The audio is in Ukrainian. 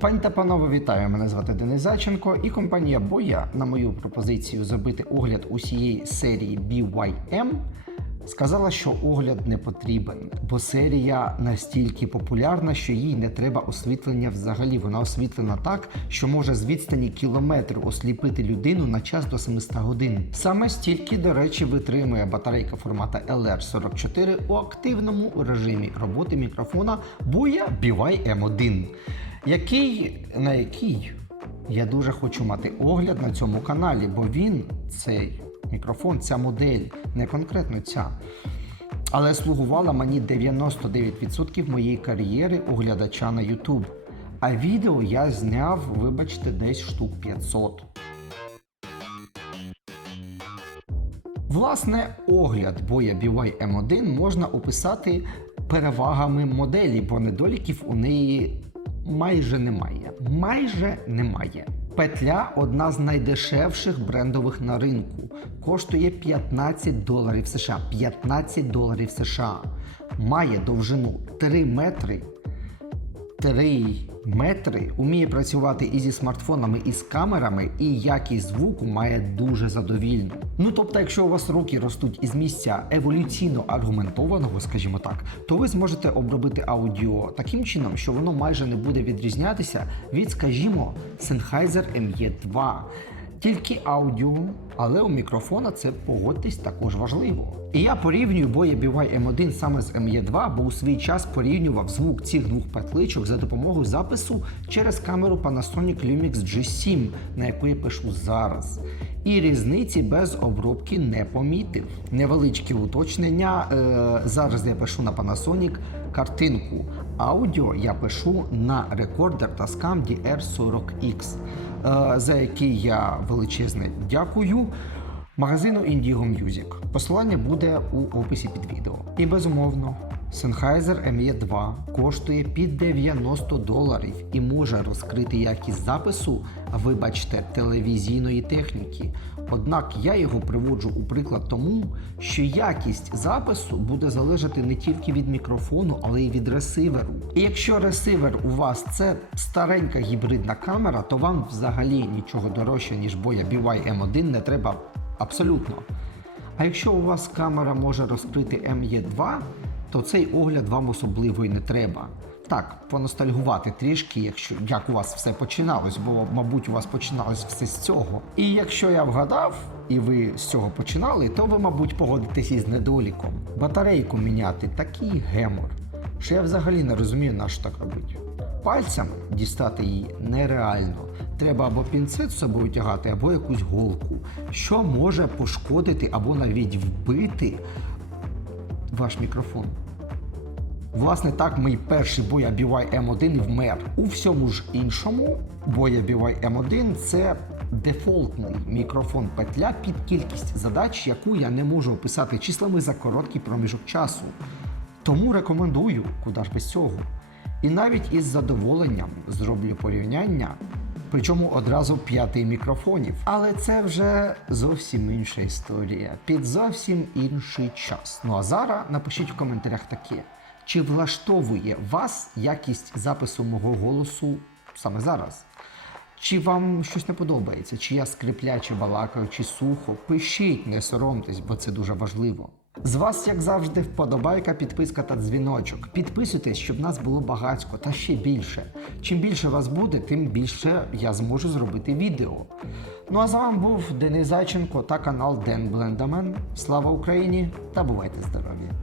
Пані та панове, вітаю! Мене звати Денис Зайченко і компанія Боя на мою пропозицію зробити огляд усієї серії BYM сказала, що огляд не потрібен, бо серія настільки популярна, що їй не треба освітлення взагалі. Вона освітлена так, що може з відстані кілометру осліпити людину на час до 700 годин. Саме стільки, до речі, витримує батарейка формата LR44 у активному режимі роботи мікрофона Boya BY-M1 який на який я дуже хочу мати огляд на цьому каналі, бо він, цей мікрофон, ця модель, не конкретно ця. Але слугувала мені 99% моєї кар'єри оглядача на YouTube. А відео я зняв, вибачте, десь штук 500. Власне, огляд боя BY M1 можна описати перевагами моделі, бо недоліків у неї майже немає. Майже немає. Петля одна з найдешевших брендових на ринку. Коштує 15 доларів США. 15 доларів США. Має довжину 3 метри 3 метри, уміє працювати і зі смартфонами, і з камерами, і якість звуку має дуже задовільну. Ну тобто, якщо у вас руки ростуть із місця еволюційно аргументованого, скажімо так, то ви зможете обробити аудіо таким чином, що воно майже не буде відрізнятися від, скажімо, Sennheiser ME2. Тільки аудіо, але у мікрофона це погодьтесь також важливо. І я порівнюю Boya BY M1 саме з ME2, бо у свій час порівнював звук цих двох петличок за допомогою запису через камеру Panasonic Lumix G7, на яку я пишу зараз. І різниці без обробки не помітив. Невеличкі уточнення. Е, зараз я пишу на Panasonic картинку. Аудіо я пишу на рекордер Tascam DR40X, е, за який я величезне дякую. Магазину Indigo Music. Посилання буде у описі під відео. І безумовно, Sennheiser ME2 коштує під 90 доларів і може розкрити якість запису, вибачте, телевізійної техніки. Однак я його приводжу у приклад тому, що якість запису буде залежати не тільки від мікрофону, але й від ресиверу. І якщо ресивер у вас це старенька гібридна камера, то вам взагалі нічого дорожче, ніж Boya BY M1 не треба абсолютно. А якщо у вас камера може розкрити ME2, то цей огляд вам особливо і не треба. Так, поностальгувати трішки, якщо як у вас все починалось, бо, мабуть, у вас починалось все з цього. І якщо я вгадав, і ви з цього починали, то ви, мабуть, погодитесь із недоліком. Батарейку міняти такий гемор, що я взагалі не розумію, на що так робити. Пальцем дістати її нереально. Треба або пінцет з собою тягати, або якусь голку, що може пошкодити або навіть вбити ваш мікрофон. Власне, так мій перший Boya BY M1 вмер. У всьому ж іншому Boya BY M1 це дефолтний мікрофон петля під кількість задач, яку я не можу описати числами за короткий проміжок часу. Тому рекомендую, куди ж без цього. І навіть із задоволенням зроблю порівняння, причому одразу п'ятий мікрофонів. Але це вже зовсім інша історія, під зовсім інший час. Ну а зараз напишіть в коментарях таке. Чи влаштовує вас якість запису мого голосу саме зараз? Чи вам щось не подобається? Чи я скрипляче балакаю, чи сухо? Пишіть, не соромтесь, бо це дуже важливо. З вас, як завжди, вподобайка, підписка та дзвіночок. Підписуйтесь, щоб нас було багатько та ще більше. Чим більше вас буде, тим більше я зможу зробити відео. Ну а з вами був Денис Зайченко та канал Ден Блендамен. Слава Україні та бувайте здорові!